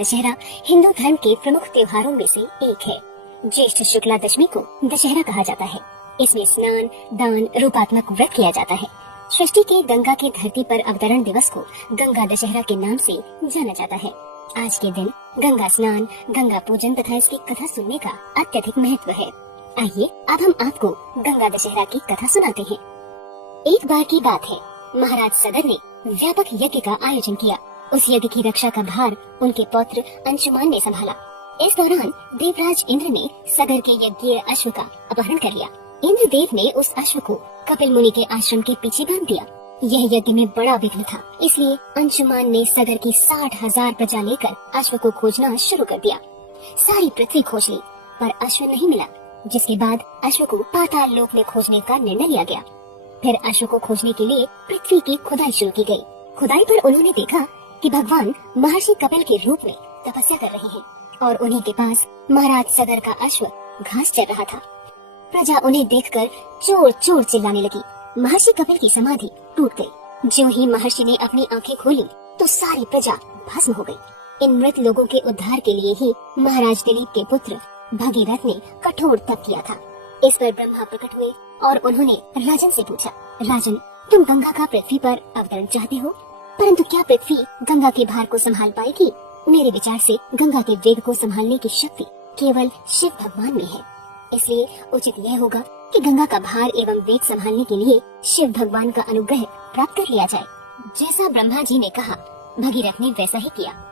दशहरा हिंदू धर्म के प्रमुख त्योहारों में से एक है। ज्येष्ठ शुक्ला दशमी को दशहरा कहा जाता है। इसमें स्नान, दान, रूपात्मक व्रत किया जाता है। सृष्टि के गंगा की धरती पर अवतरण दिवस को गंगा दशहरा के नाम से जाना जाता है। आज के दिन गंगा स्नान, गंगा पूजन तथा इसकी कथा सुनने का अत्यधिक महत्व है। आइए अब हम आपको गंगा दशहरा की कथा सुनाते हैं। एक बार की बात है, महाराज सगर ने व्यापक यज्ञ का आयोजन किया। उस यज्ञ की रक्षा का भार उनके पौत्र अंशुमान ने संभाला। इस दौरान देवराज इंद्र ने सगर के यज्ञीय अश्व का अपहरण कर लिया। इंद्रदेव ने उस अश्व को कपिल मुनि के आश्रम के पीछे बांध दिया। यह यज्ञ में बड़ा विघ्न था, इसलिए अंशुमान ने सगर की 60,000 प्रजा लेकर अश्व को खोजना शुरू कर दिया। सारी पृथ्वी खोज ली, पर अश्व नहीं मिला। जिसके बाद अश्व को पाताल लोक में खोजने का निर्णय लिया गया। फिर अश्व को खोजने के लिए पृथ्वी की खुदाई शुरू की गई। खुदाई पर उन्होंने देखा कि भगवान महर्षि कपिल के रूप में तपस्या कर रहे हैं और उन्हीं के पास महाराज सगर का अश्व घास चर रहा था। प्रजा उन्हें देखकर चोर चोर चिल्लाने लगी। महर्षि कपिल की समाधि टूट गई। ज्यों ही महर्षि ने अपनी आंखें खोली तो सारी प्रजा भस्म हो गई। इन मृत लोगों के उद्धार के लिए ही महाराज दिलीप के पुत्र भगीरथ ने कठोर तप किया था। इस पर ब्रह्मा प्रकट हुए और उन्होंने राजन से पूछा, राजन, तुम गंगा का पृथ्वी पर अवतरण चाहते हो, परंतु क्या पृथ्वी गंगा के भार को संभाल पाएगी? मेरे विचार से गंगा के वेग को संभालने की शक्ति केवल शिव भगवान में है। इसलिए उचित यह होगा कि गंगा का भार एवं वेग संभालने के लिए शिव भगवान का अनुग्रह प्राप्त कर लिया जाए। जैसा ब्रह्मा जी ने कहा, भगीरथ ने वैसा ही किया।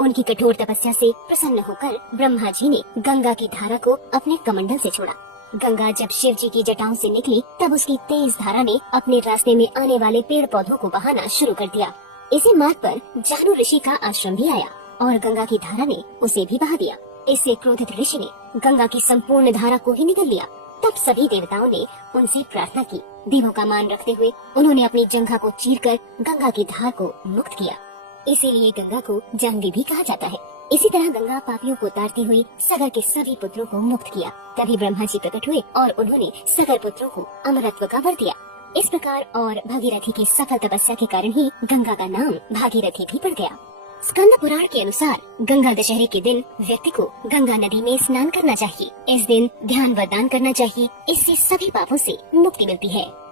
उनकी कठोर तपस्या से प्रसन्न होकर ब्रह्मा जी ने गंगा की धारा को अपने कमंडल से छोड़ा। गंगा जब शिव जी की जटाओं से निकली, तब उसकी तेज धारा ने अपने रास्ते में आने वाले पेड़ पौधों को बहाना शुरू कर दिया। इसी मार्ग पर जानु ऋषि का आश्रम भी आया और गंगा की धारा ने उसे भी बहा दिया। इससे क्रोधित ऋषि ने गंगा की संपूर्ण धारा को ही निगल लिया। तब सभी देवताओं ने उनसे प्रार्थना की। देवों का मान रखते हुए उन्होंने अपनी जंघा को चीरकर गंगा की धार को मुक्त किया। इसीलिए गंगा को जाह्नवी भी कहा जाता है। इसी तरह गंगा पापियों को तारती हुई सगर के सभी पुत्रों को मुक्त किया। तभी ब्रह्मा जी प्रकट हुए और उन्होंने सगर पुत्रों को अमरत्व का वर दिया। इस प्रकार और भागीरथी की सफल तपस्या के कारण ही गंगा का नाम भागीरथी भी पड़ गया। स्कंद पुराण के अनुसार गंगा दशहरे के दिन व्यक्ति को गंगा नदी में स्नान करना चाहिए। इस दिन ध्यान व दान करना चाहिए। इससे सभी पापों से मुक्ति मिलती है।